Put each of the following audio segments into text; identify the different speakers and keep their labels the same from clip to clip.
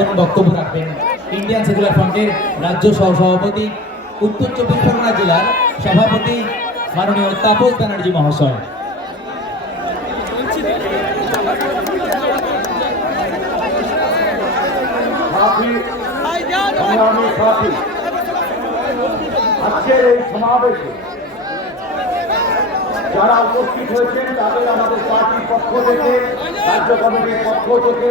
Speaker 1: এখন বক্তব্য রাখবেন। ইন্ডিয়ান সেকুলার ফ্রন্টের রাজ্য সহসভাপতি উত্তর চব্বিশ পরগনা জেলার সভাপতি মাননীয় তাপস ব্যানার্জি মহাশয়।
Speaker 2: আজকের এই সমাবেশে যারা উপস্থিত হয়েছেন তাদের আমাদের পার্টির পক্ষ থেকে, রাজ্য কমিটির পক্ষ থেকে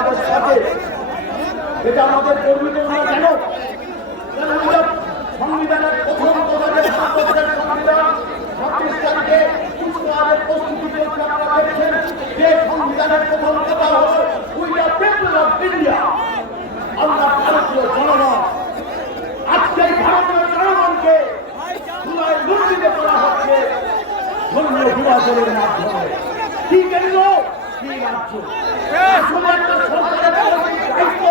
Speaker 2: এটা আমাদের গর্বিত না কেন? সংবিধানের প্রথম ভারতের সংবিধান ছাব্বিশ তারিখে কুচবিহারের প্রস্তুতি সংবিধানের প্রথম কথা হলো we are people of India আমরা ভারতীয় জনগণ। কি কেন্দ্র? কি রাজ্য? সরকারের দায়িত্ব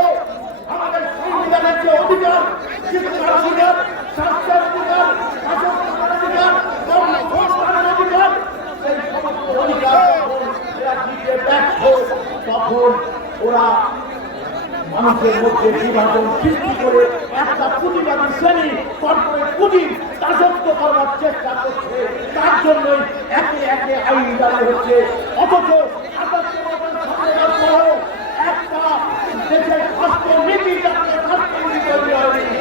Speaker 2: সংবিধানের যে অধিকার শিক্ষার অধিকার, স্বাস্থ্যের অধিকার শাসনের তখন ওরা মানুষের একটা পুঁজিবাদী শ্রেণি, কর্পোরেট পুঁজি দাসত্ব করবার চেষ্টা তার জন্যই একে একে আইন জারি অথচ একটা দেশের স্বাস্থ্য নীতি যাতে স্বাস্থ্যনীতি তৈরি হয়নি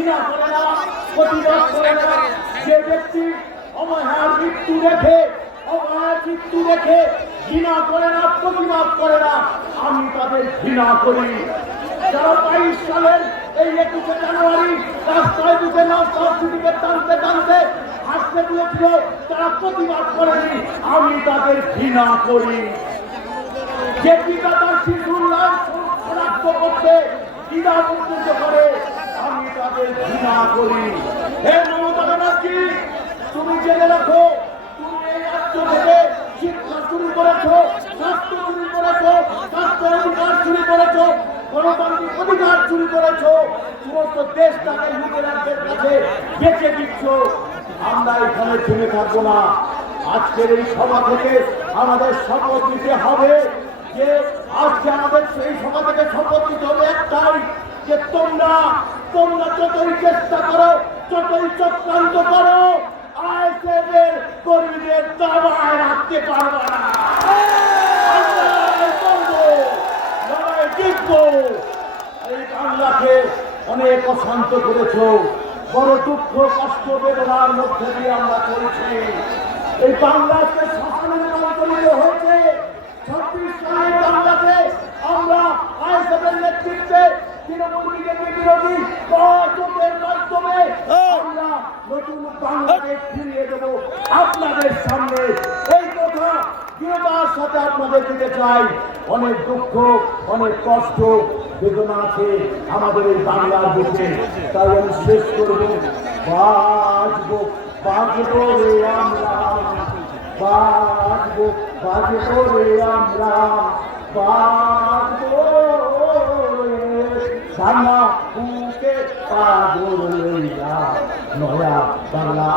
Speaker 2: ঘৃণা করে না, প্রতিবাদ করে না। যে ব্যক্তি অমহার মৃত্যু দেখে অমহার মৃত্যু দেখে ঘৃণা করে না, প্রতিবাদ করে না, আমি তাদের ঘৃণা করি। যারা বাইশ সালের এই একুশে জানুয়ারি রাস্তায় বুঝে না সংস্কৃতিকে টানতে টানতে হাসতে দিয়েছিল, তারা প্রতিবাদ করেনি, আমি তাদের ঘৃণা করি। যে পিতা তার শিশুর নাম করতে দ্বিধা পর্যন্ত করে তাদের ঘৃণা করি। হে মমতা ব্যানার্জি, তুমি জেনে রাখো, তুমি এই রাজ্য থেকে শিক্ষা শুরু করেছ, স্বাস্থ্য শুরু করেছ, স্বাস্থ্য অধিকার শুরু করেছ, গণতান্ত্রিক অধিকার শুরু করেছ, সমস্ত দেশটাকে লুটেরাদের কাছে বেঁচে দিচ্ছ। আমরা এখানে থেমে থাকব না। আজকের এই সভা থেকে আমাদের শপথ নিতে হবে। যে আজকে আমাদের সেই সভা থেকে শপথ নিতে হবে একটাই যে তোমরা তোমরা যতই চেষ্টা করো, যতই চক্রান্ত করো আইসেদের কর্মীদের দাবায় রাখতে পারবে না। অনেক অশান্ত করেছ। বড় দুঃখ, কষ্ট, বেদনার মধ্যে দিয়ে আমরা চলছি। এই বাংলাকে শাসনের হয়েছে, ছত্রিশ সালের নতুন বাংলাদেশ ফিরিয়ে দেব আপনাদের সামনে। এই কথা দৃঢ়তার সাথে আপনাদের দিতে চাই। অনেক দুঃখ, অনেক কষ্ট বেদনা আছে আমাদের এই বাংলার বুকে। তাই আমি শেষ করব। বাঁচবো বাঁচবো রে আমরা। বাঁচবো বাঁচবো রে আমরা। বাঁচবো বাংলা বুকে পাগল নয়া বাংলা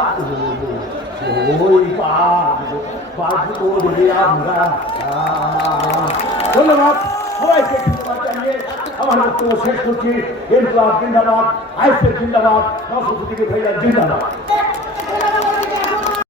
Speaker 2: ওই রে আমরা। ধন্যবাদ, সবাইকে ধন্যবাদ জানিয়ে আমার বক্তব্য শেষ করছি। ইনকলাব জিন্দাবাদ আইসেফ জিন্দাবাদ ভাইয়া জিন্দাবাদ।